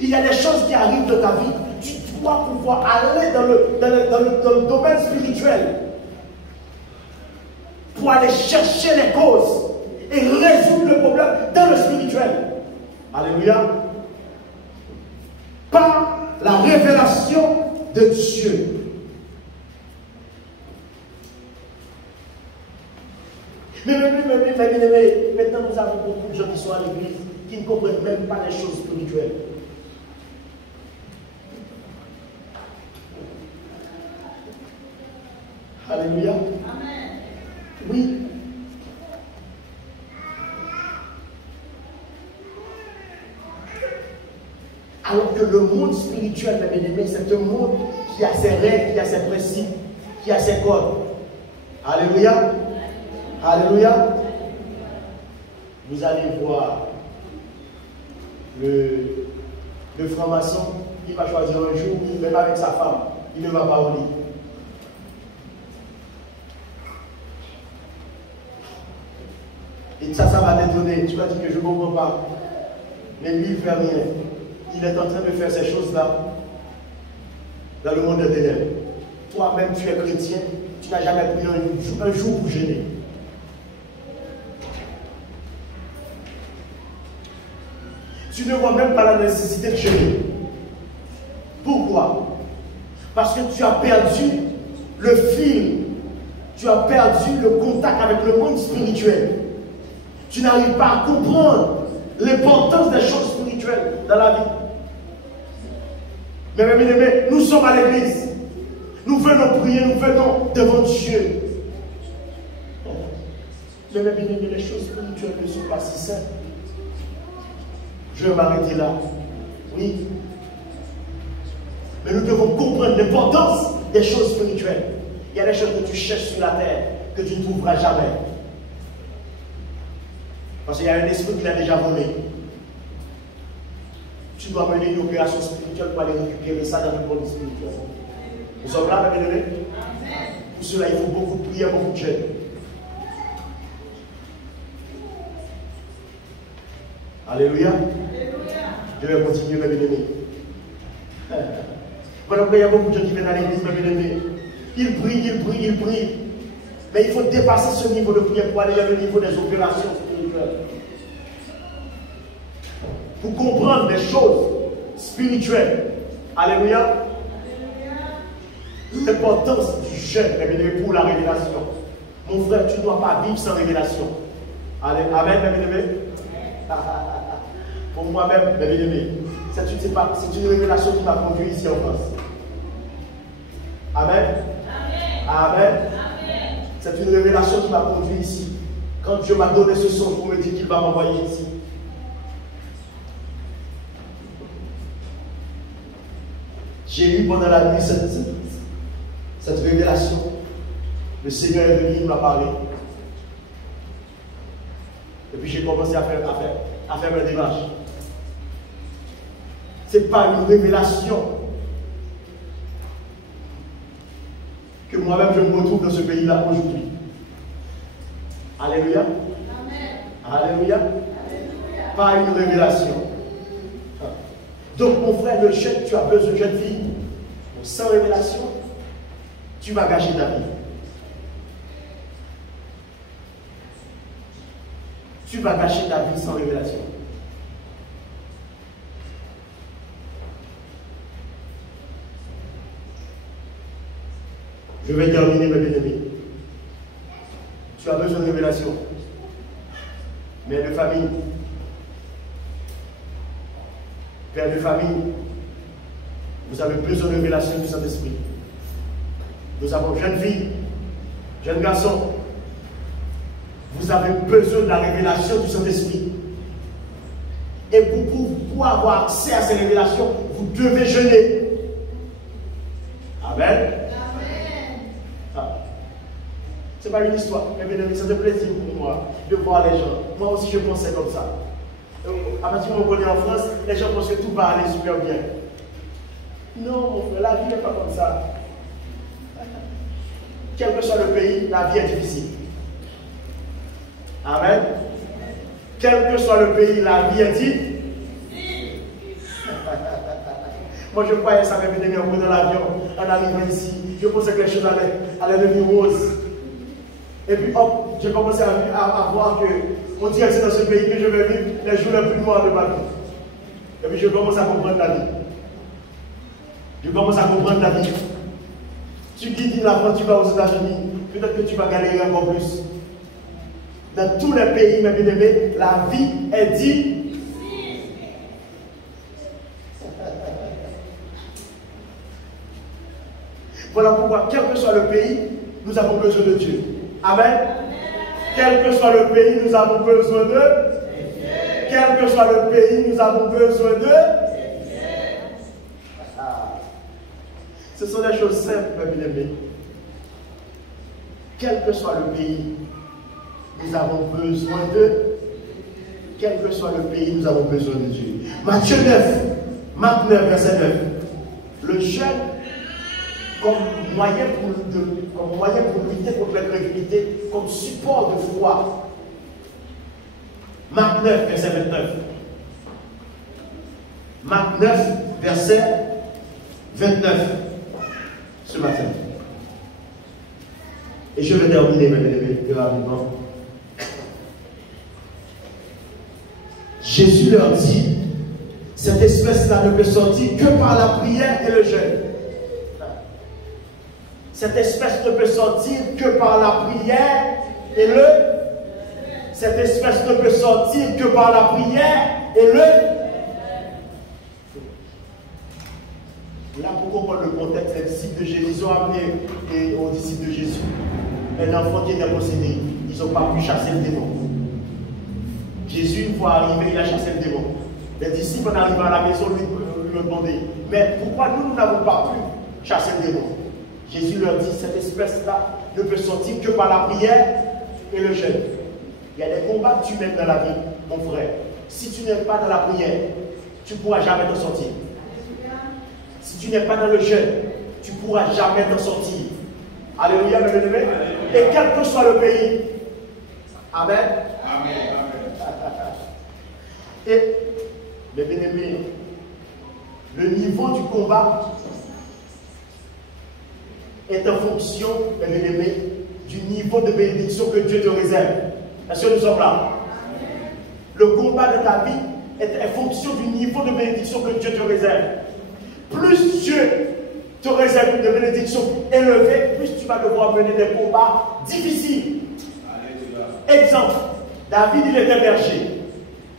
Il y a des choses qui arrivent dans ta vie. Tu dois pouvoir aller dans le domaine spirituel pour aller chercher les causes et résoudre le problème dans le spirituel. Alléluia. Par la révélation de Dieu. Mais maintenant nous avons beaucoup de gens qui sont à l'église qui ne comprennent même pas les choses spirituelles. Alléluia. Amen. Oui. Alors que le monde spirituel, mes bien-aimés, c'est un monde qui a ses règles, qui a ses principes, qui a ses codes. Alléluia. Alléluia. Vous allez voir le franc-maçon qui va choisir un jour, même avec sa femme, il ne va pas au lit. Et ça va t'étonner. Tu vas dire que je ne comprends pas. Mais lui, il ne fait rien. Il est en train de faire ces choses-là dans le monde de ténèbres. Toi-même, tu es chrétien, tu n'as jamais pris un jour pour gêner. Tu ne vois même pas la nécessité de gêner. Pourquoi? Parce que tu as perdu le fil, tu as perdu le contact avec le monde spirituel. Tu n'arrives pas à comprendre l'importance des choses spirituelles dans la vie. Mais mes amis, nous sommes à l'église. Nous venons prier, nous venons devant Dieu. Mais mes amis, les choses spirituelles ne sont pas si simples. Je vais m'arrêter là. Oui. Mais nous devons comprendre l'importance des choses spirituelles. Il y a des choses que tu cherches sur la terre, que tu ne trouveras jamais. Parce qu'il y a un esprit qui l'a déjà volé. Tu dois mener une opération spirituelle pour aller récupérer ça dans le monde spirituel. Nous sommes là, mes amis. Pour cela, il faut beaucoup de prières, beaucoup de jeûne. Alléluia. Je vais continuer, mes amis. Voilà pourquoi il y a beaucoup de gens qui viennent à l'église, mes amis. Ils prient. Mais il faut dépasser ce niveau de prière pour aller vers le niveau des opérations spirituelles. Pour comprendre des choses spirituelles. Alléluia. L'importance du jeûne, mes amis, pour la révélation. Mon frère, tu ne dois pas vivre sans révélation. Amen, mes amis. Pour moi-même, mes amis, c'est une révélation qui m'a conduit ici en France. Amen. Amen. C'est une révélation qui m'a conduit ici. Quand Dieu m'a donné ce son pour me dire qu'il va m'envoyer ici. J'ai eu pendant la nuit cette révélation. Le Seigneur est venu, il m'a parlé. Et puis j'ai commencé à faire ma démarche. Ce n'est pas une révélation que moi-même je me retrouve dans ce pays-là aujourd'hui. Alléluia. Amen. Alléluia. Pas une révélation. Donc mon frère, le jeune, tu as besoin de jeune fille. Sans révélation, tu vas gâcher ta vie. Tu vas gâcher ta vie sans révélation. Je vais terminer, mes bien-aimés. Tu as besoin de révélation. Mère de famille, père de famille, vous avez besoin de révélation du Saint-Esprit. Nous avons jeunes filles, jeunes garçons. Vous avez besoin de la révélation du Saint-Esprit. Et pour avoir accès à ces révélations, vous devez jeûner. Amen. Ce n'est pas une histoire, mais c'est un plaisir pour moi de voir les gens. Moi aussi, je pensais comme ça. À partir du moment où on est en France, les gens pensent que tout va aller super bien. Non, mon frère, la vie n'est pas comme ça. Quel que soit le pays, la vie est difficile. Amen. Quel que soit le pays, la vie est difficile. Moi, je croyais ça, mes bien-aimés, en prenant l'avion, en arrivant ici. Je pensais que les choses allaient devenir roses. Et puis, hop, j'ai commencé à voir que, on dirait que c'est dans ce pays que je vais vivre les jours les plus noirs de ma vie. Et puis, je commence à comprendre la vie. Je commence à comprendre la vie. Tu quittes la France, tu vas aux États-Unis, peut-être que tu vas galérer encore plus. Dans tous les pays, mes bien-aimés, la vie est difficile. Voilà pourquoi, quel que soit le pays, nous avons besoin de Dieu. Amen. Quel que soit le pays, nous avons besoin de Dieu. Quel que soit le pays, nous avons besoin de Dieu. Ce sont des choses simples, mes bien-aimés. Quel que soit le pays, nous avons besoin de. Quel que soit le pays, nous avons besoin de Dieu. Matthieu 9, Marc 9, verset 9. Le jeûne, comme moyen pour lutter contre l'incrédulité, comme support de foi. Marc 9, verset 29. Marc 9, verset 29. Ce matin. Et je vais terminer, mes bien-aimés, rapidement. Jésus leur dit, cette espèce-là ne peut sortir que par la prière et le jeûne. Cette espèce ne peut sortir que par la prière et le. Cette espèce ne peut sortir que par la prière et le. Là, pour comprendre le contexte, les disciples de Jésus, ils ont amené aux disciples de Jésus un enfant qui était possédé. Ils n'ont pas pu chasser le démon. Jésus, une fois arrivé, il a chassé le démon. Les disciples, en arrivant à la maison, lui ont demandé, mais pourquoi nous n'avons pas pu chasser le démon? Jésus leur dit, cette espèce-là ne peut sortir que par la prière et le jeûne. Il y a des combats que tu mènes dans la vie, mon frère. Si tu n'es pas dans la prière, tu ne pourras jamais t'en sortir. Si tu n'es pas dans le jeûne, tu ne pourras jamais t'en sortir. Alléluia, mes bien-aimés. Et quel que soit le pays. Amen. Amen. Et, mes bien-aimés, le niveau du combat est en fonction, mes bien-aimés, du niveau de bénédiction que Dieu te réserve. Est-ce que nous sommes là? Le combat de ta vie est en fonction du niveau de bénédiction que Dieu te réserve. Plus Dieu te réserve une bénédiction élevée, plus tu vas devoir mener des combats difficiles. Exemple, David, il était berger.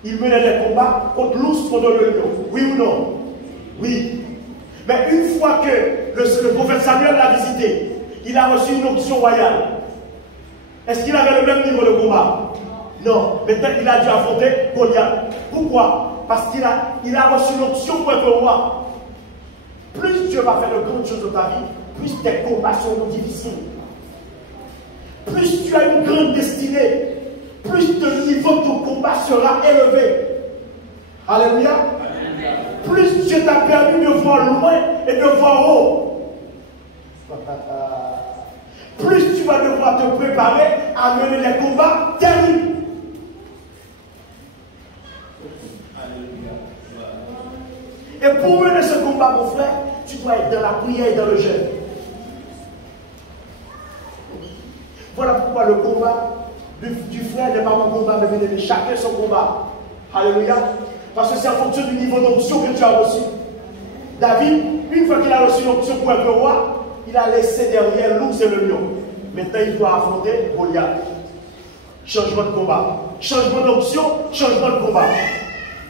Il menait des combats contre l'ours, contre le lion. Oui ou non? Oui. Mais une fois que le prophète Samuel l'a visité, il a reçu une onction royale. Est-ce qu'il avait le même niveau de combat? Non. Maintenant, il a dû affronter Goliath. Pourquoi? Parce qu'il a reçu l'onction pour être roi. Plus Dieu va faire de grandes choses dans ta vie, plus tes combats seront difficiles. Plus tu as une grande destinée, plus ton niveau de ton combat sera élevé. Alléluia. Plus Dieu t'a permis de voir loin et de voir haut. Plus tu vas devoir te préparer à mener les combats terribles. Et pour mener ce combat, mon frère, tu dois être dans la prière et dans le jeûne. Voilà pourquoi le combat du frère n'est pas mon combat, mais chacun son combat. Alléluia. Parce que c'est en fonction du niveau d'onction que tu as reçu. David, une fois qu'il a reçu l'onction pour être roi, il a laissé derrière l'ours et le lion. Maintenant, il doit affronter Goliath. Changement de combat. Changement d'onction, changement de combat.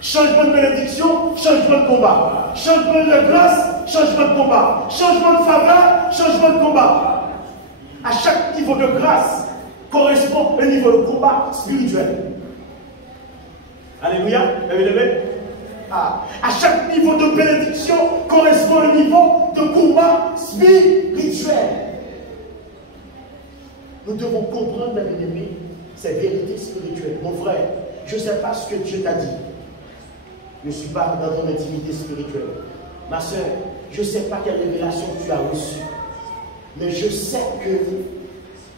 Changement de bénédiction, changement de combat. Changement de grâce, changement de combat. Changement de faveur, changement de combat. À chaque niveau de grâce correspond un niveau de combat spirituel. Alléluia. À chaque niveau de bénédiction correspond un niveau de combat spirituel. Nous devons comprendre, mes bien-aimés, ces vérités spirituelles. Mon frère, je ne sais pas ce que Dieu t'a dit. Je ne suis pas dans ton intimité spirituelle. Ma soeur, je ne sais pas quelle révélation tu as reçue. Mais je sais que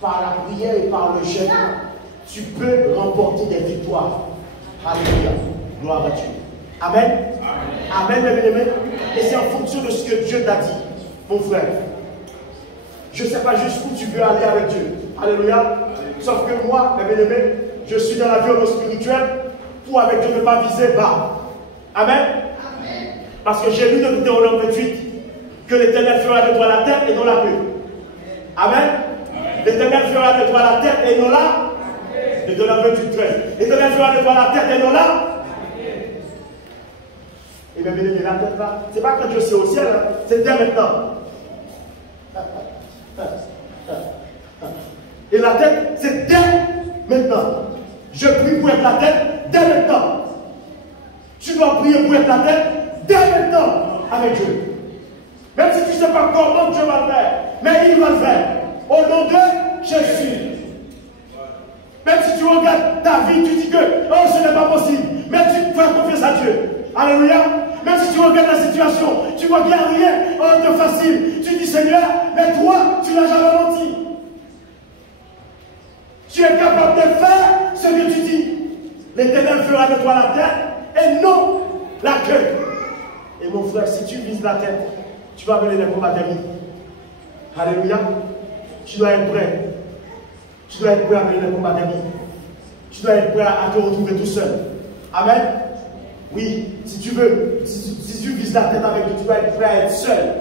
par la prière et par le jeûne, tu peux remporter des victoires. Alléluia. Gloire à Dieu. Amen. Amen, mes bien-aimés. Et c'est en fonction de ce que Dieu t'a dit, mon frère. Je ne sais pas juste où tu veux aller avec Dieu. Alléluia. Sauf que moi, mes bien-aimés, je suis dans la vie spirituelle pour avec Dieu ne pas viser bas. Amen. Parce que j'ai lu dans Deutéronome 28 que l'Éternel fera de toi la terre et non la queue. Amen. L'Éternel fera de toi la terre et non la. Deutéronome 28, 13. L'Éternel fera de toi la terre et non la. Et bien, bien aimé, la tête là, c'est pas quand je suis au ciel, hein, c'est dès maintenant. Et la tête, c'est dès maintenant. Je prie pour être la tête dès maintenant. Tu dois prier pour être la tête dès maintenant avec Dieu. Même si tu ne sais pas comment Dieu va le faire, mais il va le faire. Au nom de Jésus. Même si tu regardes ta vie, tu dis que oh, ce n'est pas possible. Mais tu fais confiance à Dieu. Alléluia. Même si tu regardes la situation, tu vois qu'il n'y a rien de facile. Tu dis Seigneur, mais toi, tu n'as jamais menti. Tu es capable de faire ce que tu dis. L'Éternel fera de toi la tête et non la queue. Et mon frère, si tu vises la tête, tu vas mener les combats de vie. Alléluia. Tu dois être prêt. Tu dois être prêt à mener les combats de vie. Tu dois être prêt à te retrouver tout seul. Amen. Oui, si tu veux, si tu vises la tête avec Dieu, tu dois être prêt à être seul.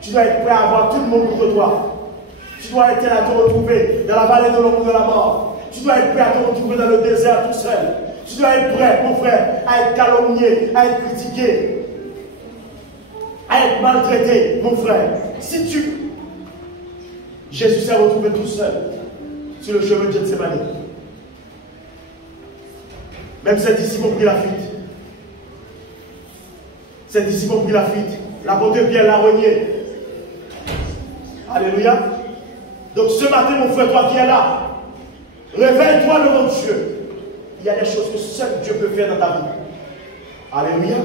Tu dois être prêt à avoir tout le monde contre toi. Tu dois être prêt à te retrouver dans la vallée de l'ombre de la mort. Tu dois être prêt à te retrouver dans le désert tout seul. Tu dois être prêt, mon frère, à être calomnié, à être critiqué, à être maltraité, mon frère. Si tu... Jésus s'est retrouvé tout seul sur le chemin de Gethsémani. Même ses disciples ont pris la fuite. Ses disciples ont pris la fuite. L'apôtre Pierre l'a renié. Alléluia. Donc ce matin, mon frère, toi qui es là, réveille-toi devant Dieu. Il y a des choses que seul Dieu peut faire dans ta vie. Alléluia.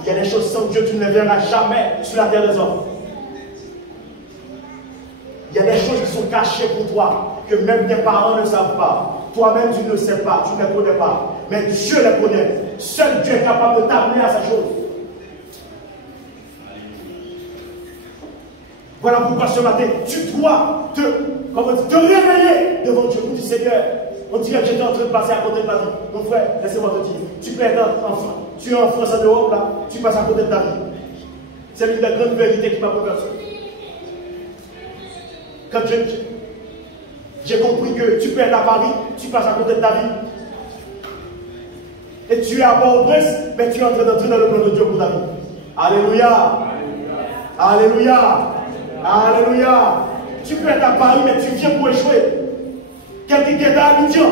Il y a des choses sans Dieu, tu ne les verras jamais sur la terre des hommes. Il y a des choses qui sont cachées pour toi, que même tes parents ne savent pas. Toi-même, tu ne sais pas, tu ne les connais pas. Mais Dieu les connaît. Seul Dieu est capable de t'amener à ces choses. Voilà pourquoi ce matin, tu dois te réveiller devant Dieu pour dire Seigneur, on dirait que j'étais en train de passer à côté de ma vie. Mon frère, laissez-moi te dire, tu peux être enfant, tu es en France en Europe, là, tu passes à côté de ta vie. C'est l'une des grandes vérités qui m'a bouleversé. Quand j'ai compris que tu peux être à Paris, tu passes à côté de ta vie. Et tu es à Port-au-Prince, mais tu es en train d'entrer dans le plan de Dieu pour ta vie. Alléluia. Alléluia. Alléluia. Tu peux être à Paris, mais tu viens pour échouer. Quelqu'un qui est à Abidjan,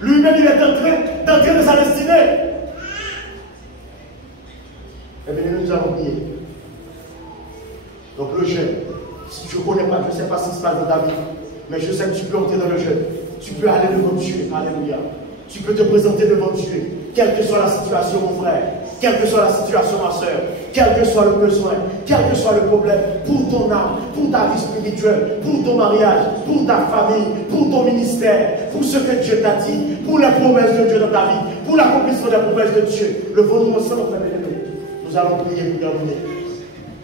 lui-même, il est d'entrer de sa destinée. Eh bien, nous allons prier. Donc, le jeûne. Si tu ne connais pas, je ne sais pas ce qui se passe dans ta vie, mais je sais que tu peux entrer dans le jeûne. Tu peux aller devant Dieu. Alléluia. Tu peux te présenter devant Dieu. Quelle que soit la situation, mon frère. Quelle que soit la situation, ma soeur. Quel que soit le besoin. Quel que soit le problème. Pour ton âme. Pour ta vie spirituelle. Pour ton mariage. Pour ta famille. Pour ton ministère. Pour ce que Dieu t'a dit. Pour les promesses de Dieu dans ta vie. Pour l'accomplissement des promesses de Dieu. Levons-nous ensemble, frère. Nous allons prier pour terminer.